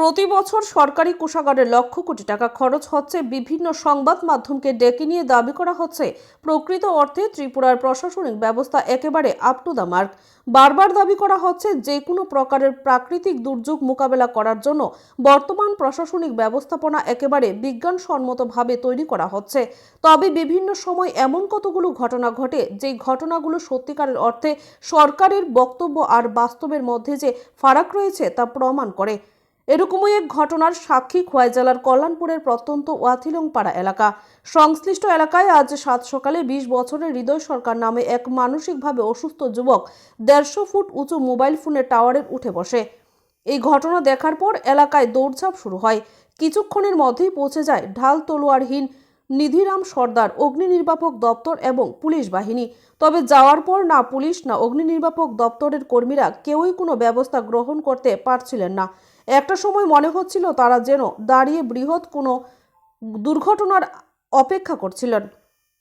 প্রতি বছর সরকারি কোষাগারে লক্ষ কোটি টাকা খরচ হচ্ছে। বিভিন্ন সংবাদ মাধ্যমকে ডেকে নিয়ে দাবি করা হচ্ছে, প্রকৃত অর্থে ত্রিপুরার প্রশাসনিক ব্যবস্থা একেবারে আপ টু দ্য মার্ক বারবার দাবি করা হচ্ছে যে কোনো প্রকারের প্রাকৃতিক দুর্যোগ মোকাবেলা করার জন্য বর্তমান প্রশাসনিক ব্যবস্থাপনা একেবারে বিজ্ঞানসম্মতভাবে তৈরি করা হচ্ছে। তবে বিভিন্ন সময় এমন কতগুলো ঘটনা ঘটে যেই ঘটনাগুলো সত্যিকারের অর্থে সরকারের বক্তব্য আর বাস্তবের মধ্যে যে ফারাক রয়েছে তা প্রমাণ করে। এরকমই এক ঘটনার সাক্ষী খোয়াই জেলার কল্যাণপুরের প্রত্যন্ত ওয়াথিলংপাড়া এলাকা। সংশ্লিষ্ট এলাকায় আজ সাত সকালে বিশ বছরের হৃদয় সরকার নামে এক মানসিকভাবে অসুস্থ যুবক দেড়শো ফুট উঁচু মোবাইল ফোনের টাওয়ারের উঠে বসে। এই ঘটনা দেখার পর এলাকায় দৌড়ঝাঁপ শুরু হয়। কিছুক্ষণের মধ্যেই পৌঁছে যায় ঢাল তলোয়ারহীন নিধিরাম সর্দার, অগ্নি নির্বাপক দপ্তর এবং পুলিশ বাহিনী। তবে যাওয়ার পর না পুলিশ, না অগ্নি নির্বাপক দপ্তরের কর্মীরা কেউই কোনো ব্যবস্থা গ্রহণ করতে পারছিলেন না। একটা সময় মনে হচ্ছিল তারা যেন দাঁড়িয়ে বৃহৎ কোনো দুর্ঘটনার অপেক্ষা করছিলেন।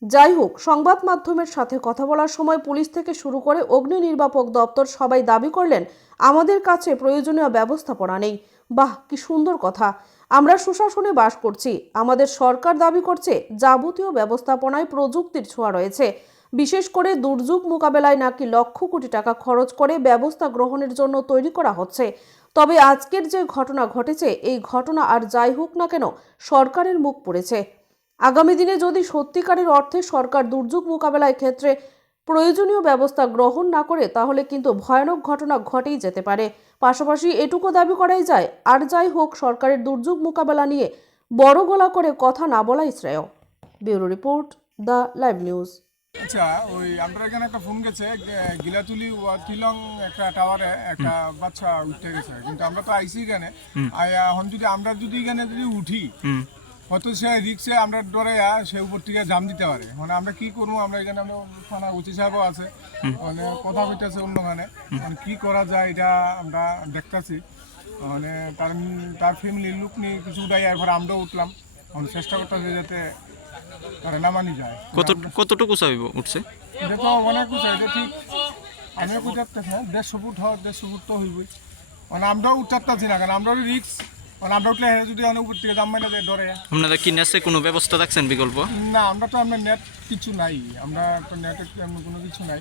যাই হোক সংবাদ মাধ্যমের সাথে কথা বলার সময় পুলিশ থেকে শুরু করে অগ্নি নির্বাপক দপ্তর সবাই দাবি করলেন, আমাদের কাছে প্রয়োজনীয় ব্যবস্থাপনা নেই। বাহ, কি সুন্দর কথা। আমরা সুশাসনে বাস করছি। আমাদের সরকার দাবি করছে, যাবতীয় ব্যবস্থাপনায় প্রযুক্তির ছোঁয়া রয়েছে। বিশেষ করে দুর্যোগ মোকাবেলায় নাকি লক্ষ কোটি টাকা খরচ করে ব্যবস্থা গ্রহণের জন্য তৈরি করা হচ্ছে। তবে আজকের যে ঘটনা ঘটেছে, এই ঘটনা আর যাই হোক না কেন, সরকারের মুখ পড়েছে। আগামী দিনে যদি সত্যিকারের অর্থে সরকার দুর্যোগ মোকাবেলায় ক্ষেত্রে প্রয়োজনীয় ব্যবস্থা গ্রহণ না করে তাহলে কিন্তু ভয়ানক ঘটনা ঘটেই যেতে পারে। পাশাপাশি এটুকু দাবি করাই যায় আর যাই হোক সরকারের দুর্যোগ মোকাবেলা নিয়ে বড় গলা করে কথা না বলাই শ্রেয়। Bureau report the live news. আচ্ছা ওই আমরা এখানে একটা ফোন গেছে গিলাতুলি ওয়াতিলং একটা টাওয়ারে একটা বাচ্চা উঠতে গেছে। কিন্তু আমরা তো আইসি এখন। যদি আমরা যদি এখানে যদি উঠি হয়তো সে রিক্সে আমরা ডরে সে উপর থেকে জাম দিতে পারে। মানে আমরা কি করব? আমরা এখানে আমরা থানা উচি সাহেবও আছে। মানে কথা কইতেছে অন্যখানে মানে। কি করা যায় এটা আমরা দেখতেছি। মানে তার তার ফ্যামিলির লোক নিয়ে কিছু উঠাই এরপর আমরাও উঠলাম। মানে চেষ্টা করতেছি যাতে তারা নামানি যায়। কত কতটুকু চাইব উঠছে? এটা তো অনেক উঁচু এটা ঠিক। আমিও উঠাতে দেড়শো ফুট হয় দেড়শো ফুট তো হইবই। মানে আমরাও উঠাতে না কারণ আমরাও রিক্স মানে আমরা উঠলে যদি অনেক উপর থেকে দাম মাইনা ডরে আপনারা কি নেসে কোনো ব্যবস্থা রাখছেন বিকল্প? না আমরা তো আমরা নেট কিছু নাই। আমরা তো নেটে কোনো কিছু নাই।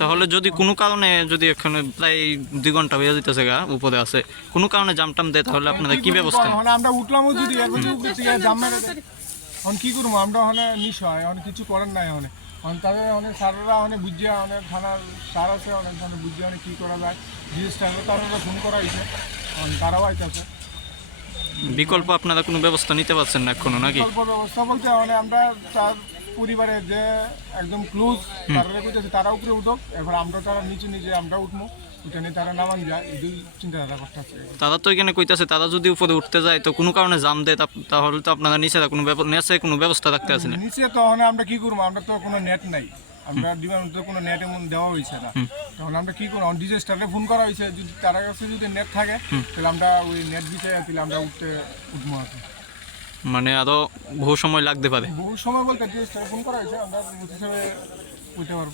তাহলে যদি কোনো কারণে যদি এখানে প্রায় দুই ঘণ্টা হয়ে যেতেছে গা উপরে আছে কোনো কারণে জাম টাম দেয় তাহলে আপনারা কি ব্যবস্থা? মানে আমরা উঠলামও যদি উপর থেকে মেরে এখন কি করব? আমরা ওখানে নিঃসহায় অনেক কিছু করার নাই অনেক তাদের অনেক সাররা অনেক বুঝিয়া অনেক থানার সার আছে অনেক অনেক বুঝিয়া অনেক কী করা যায়। জিনিস টাইমে তারা ফোন করা হয়েছে তারাও আইতেছে। বিকল্প আপনারা কোনো ব্যবস্থা নিতে পারছেন না এখনও নাকি? বিকল্প ব্যবস্থা বলতে মানে আমরা পরিবারে যে একদম ক্লোজ তারা কইতেছে তারা উপরে উঠুক এবার আমরা তারা নিচে নিচে আমরা উঠবো উঠে নিয়ে তারা নামান যায় এই দুই চিন্তাধারা করতেছে তারা তো এখানে কইতাছে তারা যদি উপরে উঠতে যায় তো কোনো কারণে জাম দেয় তাহলে তো আপনারা নিচে কোনো নেসে কোনো ব্যবস্থা রাখতে আছেন নিচে তো মানে আমরা কি করব? আমরা তো কোনো নেট নাই। আমরা ডিমান্ড তো কোনো নেট এমন দেওয়া হয়েছে না। তখন আমরা কি করব? ডিজাস্টারে ফোন করা হয়েছে যদি তার কাছে যদি নেট থাকে তাহলে আমরা ওই নেট বিষয়ে তাহলে আমরা উঠতে উঠবো আর। মানে আরও বহু সময় লাগতে পারে। বহু সময় বলতে ফোন করা হয়েছে, আমরা হিসেবে উঠতে পারব।